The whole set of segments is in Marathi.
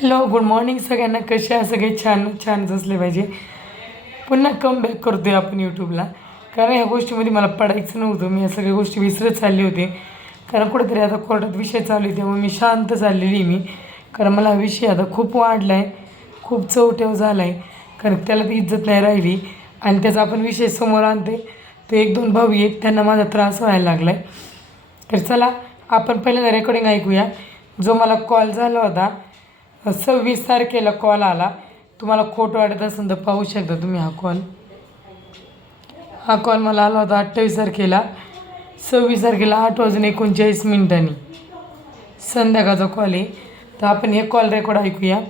हॅलो गुड मॉर्निंग सगळ्यांना. कसे आहे सगळे छान छानच असले पाहिजे. पुन्हा कम बॅक करतो आहे आपण यूट्यूबला कारण ह्या गोष्टीमध्ये मला पडायचं नव्हतं. मी या सगळ्या गोष्टी विसरत चालले होते. कारण कुठेतरी आता कोर्टात विषय चालू आहे त्यामुळे मी शांत चाललेली आहे मी. कारण मला हा विषय आता खूप वाढला आहे खूप चौट्याव झाला आहे कारण त्याला ती इज्जत नाही राहिली. आणि त्याचा आपण विषय समोर आणते ते एक दोन भाऊ एक त्यांना माझा त्रास व्हायला लागला आहे तर चला आपण पहिल्यांदा रेकॉर्डिंग ऐकूया. जो मला कॉल झाला होता सव्वीस तारखेला कॉल आला. तुम्हाला खोटं वाटत असेल तर पाहू शकता तुम्ही हा कॉल हा कॉल मला आला होता अठ्ठावीस तारखेला. सव्वीस तारखेला आठ वाजून एकोणचाळीस मिनिटांनी. संध्याकाळचा कॉल आहे. तर आपण हे कॉल रेकॉर्ड ऐकूया.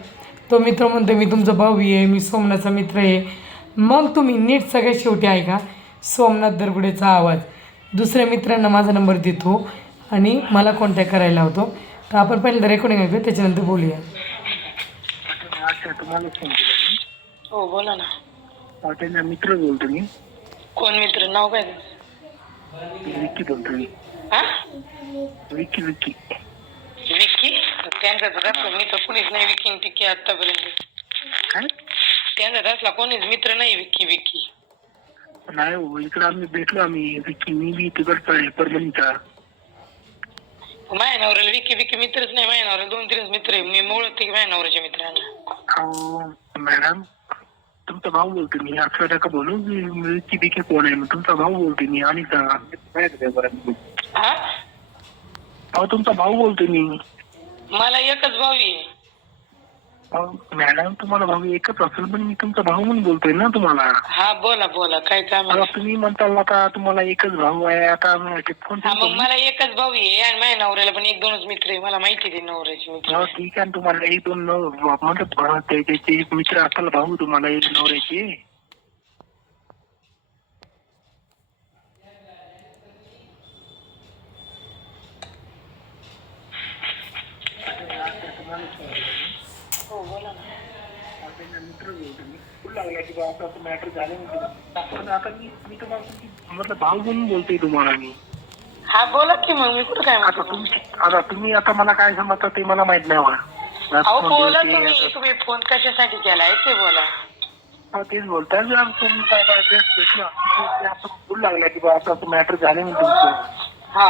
तो मित्र म्हणतो मी तुमचा भाऊ आहे मी सोमनाथचा मित्र आहे. मग तुम्ही नीट सगळ्यात शेवटी ऐका. सोमनाथ दरगुडेचा आवाज. दुसऱ्या मित्रांना माझा नंबर देतो आणि मला कॉन्टॅक्ट करायला होतो तर आपण पहिल्यांदा रेकॉर्डिंग ऐकूया त्याच्यानंतर बोलूया. अच्छा तुम्हाला फोन केला मी. हो बोला ना. हॉटेलचा मित्र बोलतो मी. कोण मित्र? नाव काय तुझं? विक्की बोलतो मी. हा? विक्की विक्की. विक्की? त्यांचा तर तसला मित्र कुणीच नाही आणि टिक्की आतापर्यंत. काय? त्यांचा तसला कोणीच मित्र नाही विक्की विक्की. नाही हो इकडे आम्ही भेटलो आम्ही. विक्की मी बी तिकडचा आहे परभणीचा. माझ्या नवऱ्याला विक्की विक्की मित्रच नाही माझ्या नवऱ्याला दोन तीनच मित्र आहे. मी ओळखते की माझ्या नवऱ्याच्या मित्रांना. अहो मॅडम तुमचा भाऊ बोलतो मी. असं नका बोलू मी बिक्की कोण आहे? मग तुमचा भाऊ बोलतो मी आणि बरं हा? अहो तुमचा भाऊ बोलतो मी. मला एकच भाऊ आहे. मॅडम तुम्हाला भाऊ एकच असेल पण मी तुमचा भाऊ म्हणून बोलतोय ना तुम्हाला. हा बोला बोला काय काम आता आहे तुम्ही म्हणताल आता तुम्हाला एकच भाऊ आहे आता फोन हा मग मला एकच भाऊ आहे आणि माझ्या नवऱ्याला पण एक दोनच मित्र आहे मला माहिती आहे ते नवऱ्याचे मित्र. हो ठीक आहे ना तुम्हाला एक दोन ते- एक मित्र असताना भाऊ तुम्हाला एक नवऱ्याचे. लागला की बा असं असं मॅटर झालं म्हणतो. पण आता मी मी तुम्हाला तुमची- म्हटलं भाऊ म्हणून बोलतोय तुम्हाला मी हा बोला की मग मी कुठं काय आता म्हणतो तुमची आता तुम्ही आता मला काय समजता ते मला माहित नाही बा अहो बोला तुम्ही तुम्ही फ़ोन कशासाठी केलाय? ते बोला. हो तेच बोलताय जर तुम्ही काय काय ते प्रश्न ते असं बोलू लागला की बा असं असं मॅटर झाले म्हणून तुमचं. हा.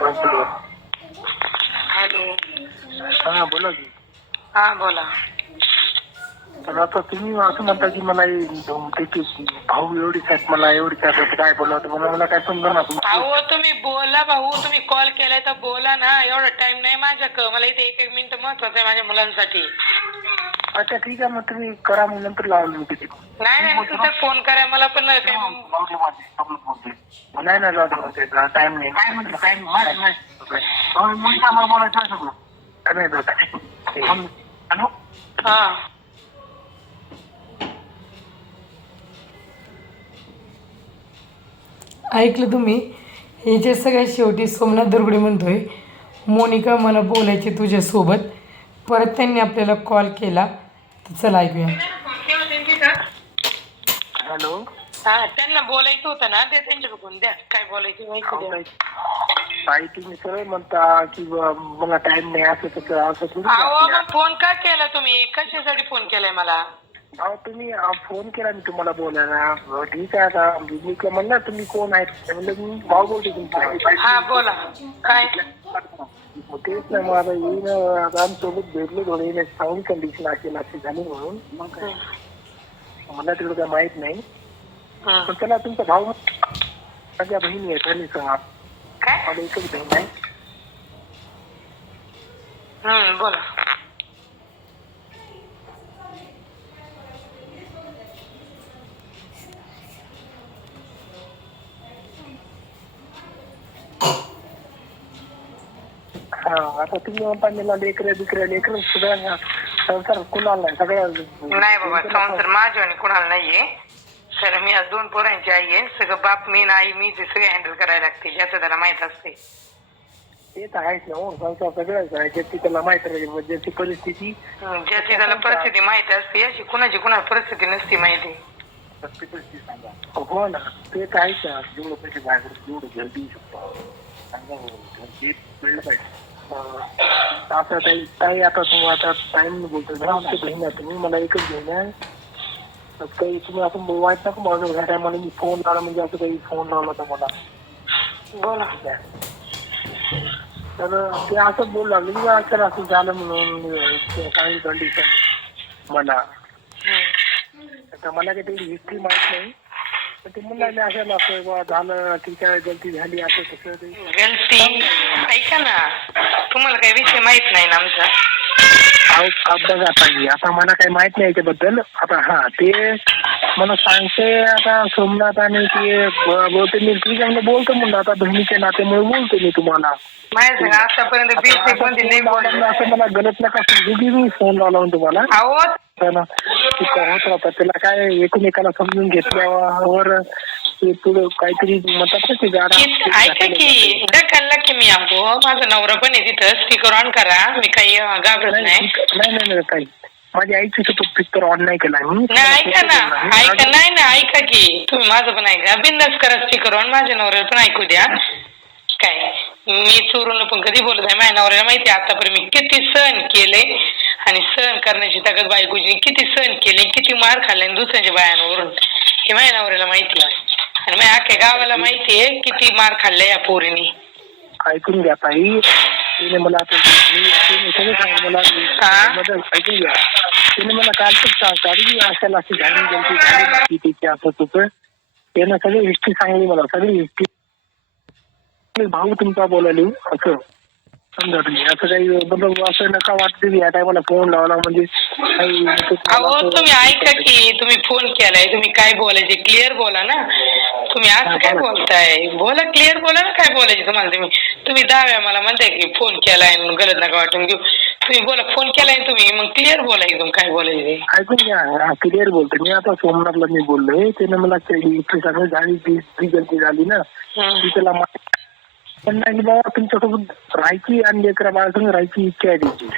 हॅलो. हॅलो. हा बोला की. हा बोला. आता तुम्ही असं म्हणता की मला हे त्याचे भाऊ एवढीच आहेत मला एवढीच आहेत काय बोला होतं? मला मला काय समजा ना तुम्ही अहो तुम्ही बोला भाऊ तुम्ही कॉल केलाय तर बोला ना. एवढा टाइम नाही माझ्याकडं. मला इथे एक एक मिनिट महत्वाचं आहे माझ्या मुलांसाठी. अच्छा ठीक आहे. मग तुम्ही करा मग नंतर लावून मी तिथे नाही नाही तुझा फोन करा. मला पण काय नाही नाही जाऊ टाइम नाही. काय म्हटलं? टाइम नाही मला बोलायचं नाही हॅलो? हा. ऐकलं तुम्ही? याच्या सगळ्यात शेवटी सोमनाथ दुर्गुडे म्हणतोय मोनिका मला बोलायची तुझ्यासोबत. परत त्यांनी आपल्याला कॉल केला तर चला ऐकूया. हॅलो हा त्यांना बोलायचं होतं ना ते त्यांच्याकडून द्या. काय बोलायचं माहिती द्या ताई तुम्ही सरळ म्हणता की बा, मला टाइम नाही असं तसं असं थोडी अहो असते. मग फोन का केला तुम्ही? कशासाठी फोन केलाय मला? अहो तुम्ही फोन केला मी तुम्हाला बोलायला. ठीक आहे आता. मी का म्हणलं तुम्ही कोण आहेत? म्हणलं मी भाऊ बोलतो तुमचा. हा बोला. काय? मग तेच ना मग आता येईन आता आम्ही सोबत भेटलो थोडे साऊंड कंडिशन असेल अशी झाली म्हणून. मग काय? मला तिकडं काय माहीत नाही. हं. पण त्याला तुमचा भाऊ माझ्या बहिणी आहे त्यांनी सांगा काय? मला एकच बहीण आहे. बोला. हा आता तुम्ही म्हणता मला लेकरं बिकरं लेकरं सुद्धा संसार कुणाला नाही सगळ्या नाही बाबा संसार माझ्या आणि कुणाला नाहीये. तर मी आज दोन पोरांची आई आहे सगळं बाप मी आणि आई मी ते सगळे हँडल करायला लागते ज्याचं त्याला माहीत असते. ते तर आहेच ना हो संसार सगळंच आहे ज्याची त्याला माहीत राहील ज्याची परिस्थिती. हं, ज्याची त्याला परिस्थिती माहिती असते अशी कुणाची कुणाला परिस्थिती नसती माहिती. हो ना ते तर आहेच ना जेवढं पैसे बाहेर जेवढं घर देऊ शकतो. सांगा बरं, घर दे- मिळलं पाहिजे. हा. आता ताई ताई आता तुम्ही आता टाइम बोलतो आमची बहीण आहे तुम्ही. मला एकच बहीण आहे. काही तुम्ही असं वाईट नका माझं ह्या टायमाला मी फोन लावला म्हणजे असं काही फोन लावला तर मला. बोला. तर ते असं बोलू लागले की असं असं झालं म्हणून काही कंडिशन मला तर मला काही हिस्ट्री माहीत नाही. ते असं झालं की काय गलती झाली असं तसं ते. गलती? ऐका ना. तुम्हाला काही विषय माहीत नाही ना आमचा? अहो, अहो, बघा ताई आता मला काही माहीत नाही याच्याबद्दल. आता हा ते मला सांगते आता सोमनाथ आणि ते ब- बोलते मी ठीक आहे म्हणलं बोलतो म्हणलं. आता बहिणीच्या नात्यामुळे बोलतो मी तुम्हाला. माझ्या संग आतापर्यंत आता असं नाही बोलले. मला गलत नका समजू. की मी फोन लावला म्हणून तुम्हाला. अहो तर ना, ते होत राहतात त्याला काय एकमेकाला समजून घेतल्यावर ते पुढे काहीतरी म्हणतात ना ते गाडा की- ऐका की ढकलला की मी अहो माझा नवरा पण आहे तिथं. स्पीकर ऑन करा. मी काही अं, घाबरत नाही नाही. नाही ताई माझ्या आईची सुद्धा पिक्चर ऑन नाही केला. मी नाही ऐका ना. ऐका नाही ना ऐका की. तुम्ही माझं पण ऐका. बिंदास करा स्पीकर ऑन. माझ्या नवऱ्याला पण ऐकू द्या. काय? मी चोरून पण कधी बोलत आहे माझ्या नवऱ्याला माहिती आहे आतापर्यंत मी किती सहन केले. आणि सहन करण्याची ताकद बायकोची. किती सहन केले किती मार खाल्ले दुसऱ्याच्या बायांवरून. हे माझ्या नवऱ्याला माहिती आहे. आणि माझ्या अख्ख्या गावाला माहिती आहे किती मार खाल्ले या पोरीने. ऐकून घ्या ताई. तिने मला आता मी- तिने सगळं सांगितलं मला. हा? मदत ऐकून घ्या. तिने मला कालच सांगतात की अशाला अशी झाली बाकी तिची असं तसं त्यानं सगळी हिस्ट्री सांगली मला. सगळी हिस्ट्री. भाऊ तुमचा बोलायला असं. समजा तुम्ही असं काही मतलब असं नका वाटते की या टायमाला फोन लावला म्हणजे काही अहो तुम्ही ऐका की तुम्ही फोन केलाय तुम्ही काय बोलायचे? क्लिअर बोला ना. तुम्ही असं काय बोलताय? बोला क्लिअर बोला ना काय बोलायचे तुम्हाला तुम्ही. तुम्ही दहा वेळा मला म्हणताय की फोन केलाय म्हणून गलत नका वाटून घेऊ. तुम्ही बोला फोन केलाय ना तुम्ही मग क्लिअर बोला एकदम काय बोलायचे. ते. ऐकून घ्या. हा क्लिअर बोलतो. मी आता सोमनाथला मी बोललोय. त्याने मला हिस्ट्री सांगितली झाली ती ती गलती झाली ना. हम्म. ती त्याला मा- पण नाही बाबा तुमच्यासोबत राहायची आणि लेकरा बाळासंग राहायची इच्छा आहे त्याची.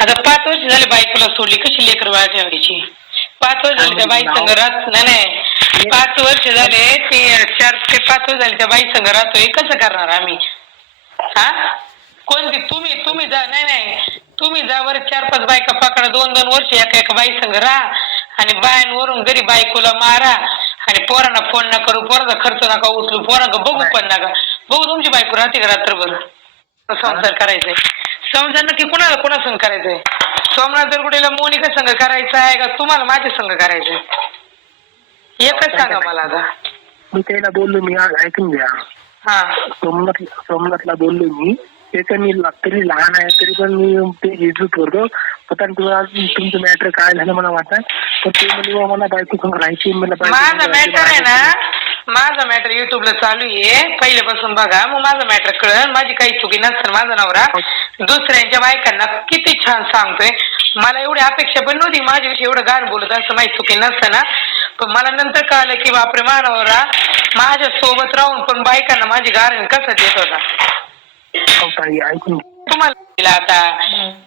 आता पाच वर्ष झाले बायकोला सोडली. कशी लेकर बाळ ठेवायची? पाच वर्ष झाली त्या बाई संग राहत नाही नाही. पाच वर्ष झाले ते चार ते पाच वर्ष झाले त्या बाई संग राहतोय. कसं करणार आम्ही? हा? कोणती? तुम्ही तुम्ही जा नाही नाही. तुम्ही जा बरं. चार पाच बायका पकडा. दोन दोन वर्ष एका एका बाई संग राहा. आणि बायांवरून घरी बायकोला मारा. आणि पोरांना फोन नका करू. पोरांचा खर्च नका उचलू. पोरांना बघू पण नका. बघू तुमची बायको राहते का रात्रभर? संसार करायचंय. समजा नक्की कुणाला कुणा संग करायचंय? सोमनाथ दरगुडीला मोनिका संघ करायचं आहे का? तुम्हाला माझ्या संघ करायचंय? एकच सांगा मला आता. मी त्याला बोललो मी आज ऐकून घ्या. हा. सोमनाथ सोमनाथला बोललो मी. त्याचं मी ला- तरी लहान आहे तरी पण मी ते इज्जत करतो पण तुला तुमचं मॅटर काय झालं मला वाटतं. पण ते म्हणजे मला बायको संग राहायची मला बायको माझा मॅटर आहे ना माझा मॅटर युट्यूबला चालू आहे. पहिल्यापासून बघा मग माझा मॅटर कळन माझी काही चुकी नसेल माझा नवरा दुसऱ्यांच्या बायकांना किती छान सांगतोय. मला एवढी अपेक्षा पण नव्हती. माझ्याविषयी एवढं गाण बोलत असं माहिती चुकी नसतं ना पण मला नंतर कळलं की बापरे मानवरा माझ्या सोबत राहून पण बायकांना माझी गारण कसं देत होता? हो. तुम्हाला दिला आता?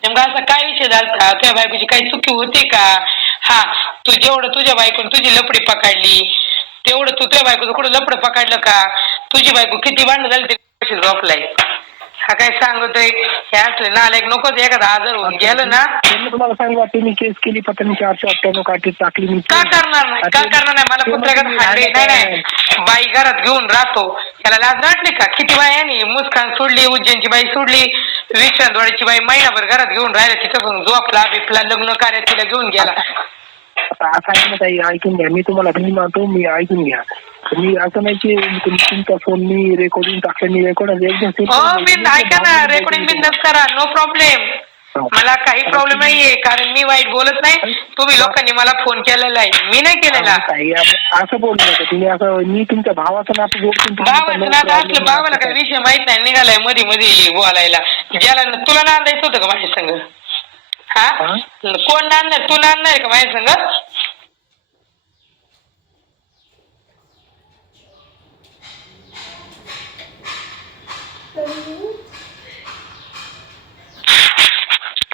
नेमका असा काय विषय झाला तुझ्या बायकोची काही चुकी होती का? हा तू जेवढं तुझ्या बायकोने तुझी लपडी पकडली तेवढं तू तुझ्या बायकोचं कुठं लपड पकडलं का? तुझी बायको किती भांडण झाली ते कशी झोपलाय? हा काय सांगतोय? हे असले नालायक नकोच एखादा आजार होऊन गेलं ना. त्यांनी तुम्हाला सांगितलं तुम्ही केस केली पत्नी चारशे अठ्ठ्याण्णव काठी टाकली मी. का करणार नाही? का करणार नाही? मला हाडे नाही नाही बाई घरात घेऊन राहतो. याला लाज वाटली का? किती बाई आहे मुस्कान सोडली उज्जैनची बाई सोडली विश्रांतवाडीची बाई महिनाभर घरात घेऊन राहिल्या तिथं झोपला बिपला लग्न कार्य तिला घेऊन गेला. असं आहे ना ताई ऐकून घ्या. मी तुम्हाला घरी मानतो मी ऐकून घ्या. मी असं नाही की तुम- तुमचा फोन मी रेकॉर्डिंग टाकलं मी रेकॉर्ड एकदम हो बिन ऐका ना रेकॉर्डिंग बिंदास करा. नो प्रॉब्लेम मला काही प्रॉब्लेम नाहीये कारण मी वाईट बोलत नाही. तुम्ही लोकांनी मला फोन केलेला आहे. मी नाही केलेला. ताई आप- असं बोलू नका तुम्ही. असं मी तुमच्या भावाचं नातं जोडून भावाचं नातं असलं भावाला काही विषय माहीत नाही. निघालायमध्ये मध्ये बोलायला. ज्याला तुला नांदायचं होतं का माझ्या संग? हा? हा? कोण नांदणार? तू नांदणार का माझ्या संग?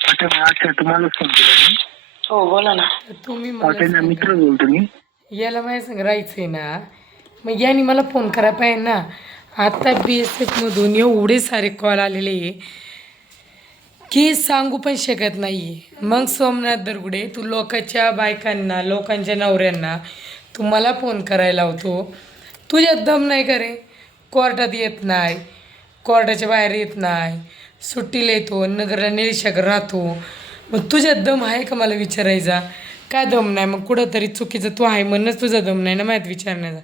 अच्छा अच्छा तुम्हालाच फोन केला मी हो बोला ना. तुम्ही मला मित्र बोलतो मी. याला माझ्या संग राहायचंय ना. मग याने मला फोन करायला पाहिजे ना. आता बी एस एफमधून एवढे सारे कॉल आलेले आहे. की सांगू पण शकत नाही मग सोमनाथ दरगुडे तू लोकांच्या बायकांना लोकांच्या नवऱ्यांना तू मला फोन करायला होतो तुझ्यात दम नाही करे कोर्टात येत नाही कोर्टाच्या बाहेर येत नाही सुट्टीला येतो नगरला निरीक्षक राहतो. मग तुझ्यात दम आहे का मला विचारायचा? काय दम नाही? मग कुठंतरी चुकीचं तू आहे म्हणूनच तुझा दम नाही ना माहीत विचारण्याचा.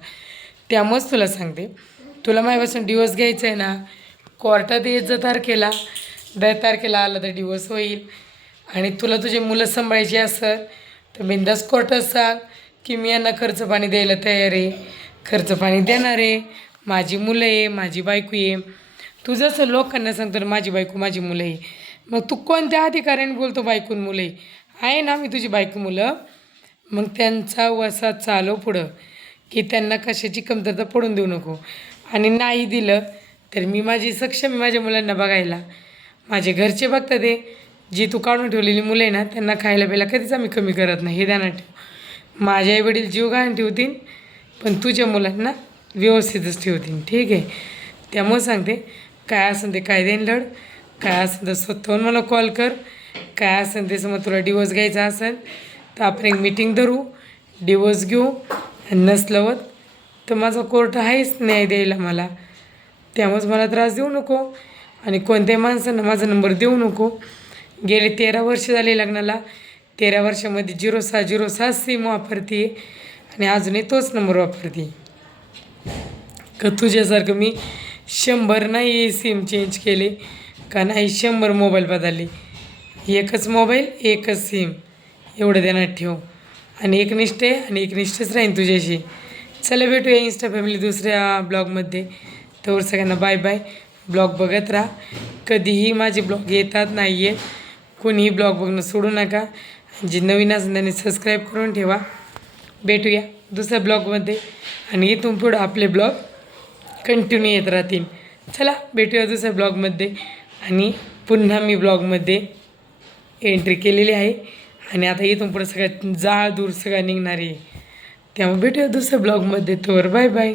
त्यामुळेच तुला सांगते. तुला माझ्यापासून डिवोर्स घ्यायचा आहे ना? कोर्टात येत जा तारखेला. दर तारखेला आला तर डिवोर्स होईल. आणि तुला तुझे मुलं सांभाळायची असेल तर बिंदास कोर्टात सांग की मी यांना खर्च पाणी द्यायला तयार आहे. खर्च पाणी देणार आहे. माझी मुलं आहे माझी बायको आहे. तू जसं लोकांना सांगतो माझी बायको माझी मुलं आहे. मग तू कोणत्या अधिकाऱ्याने बोलतो बायकून मुलं आहे? आहे ना मी तुझी बायको मुलं. मग त्यांचा वसा चालव पुढं की त्यांना कशाची कमतरता पडून देऊ नको. आणि नाही दिलं तर मी माझी सक्षम माझ्या मुलांना बघायला. माझे घरचे बघतात ते जी तू काढून ठेवलेली मुलं आहे ना त्यांना खायला प्यायला कधीच आम्ही कमी करत नाही. हे ध्यानात ठेव. माझे आईवडील जीव घाण ठेवतील पण तुझ्या मुलांना व्यवस्थितच ठेवतील. ठीक आहे? त्यामुळे सांगते काय असेल ते कायद्याने लढ. काय असेल तर स्वतःहून मला कॉल कर. काय असेल ते समज तुला डिवोर्स घ्यायचा असेल तर आपण एक मिटिंग धरू. डिवोर्स घेऊ आणि नसलवत तर माझा कोर्ट आहेच न्याय द्यायला मला. त्यामुळेच मला त्रास देऊ नको. आणि कोणत्याही माणसांना माझा नंबर देऊ नको. गेले तेरा वर्ष झाले लग्नाला. तेरा वर्षामध्ये झिरो सहा झिरो सहा सिम वापरते आणि अजूनही तोच नंबर वापरते का तुझ्यासारखं मी शंभर नाही सिम चेंज केले का नाही शंभर मोबाईल बदलले. एकच मोबाईल एकच सिम एवढं ध्यानात ठेव. आणि एकनिष्ठ आहे आणि एकनिष्ठच राहीन तुझ्याशी. चला भेटूया इंस्टा फॅमिली दुसऱ्या ब्लॉगमध्ये तर सगळ्यांना बाय बाय ब्लॉग बघत राहा. कधीही माझे ब्लॉग येतात नाही आहे कोणीही ब्लॉग बघणं सोडू नका. जे नवीन असेल त्यांनी सबस्क्राईब करून ठेवा. भेटूया दुसऱ्या ब्लॉगमध्ये आणि इथून पुढं आपले ब्लॉग कंटिन्यू येत राहतील. चला भेटूया दुसऱ्या ब्लॉगमध्ये आणि पुन्हा मी ब्लॉगमध्ये एंट्री केलेली आहे. आणि आता इथून पुढं सगळ्यात जाळ दूर सगळं निघणार आहे. त्यामुळे भेटूया दुसऱ्या ब्लॉगमध्ये तोवर बाय बाय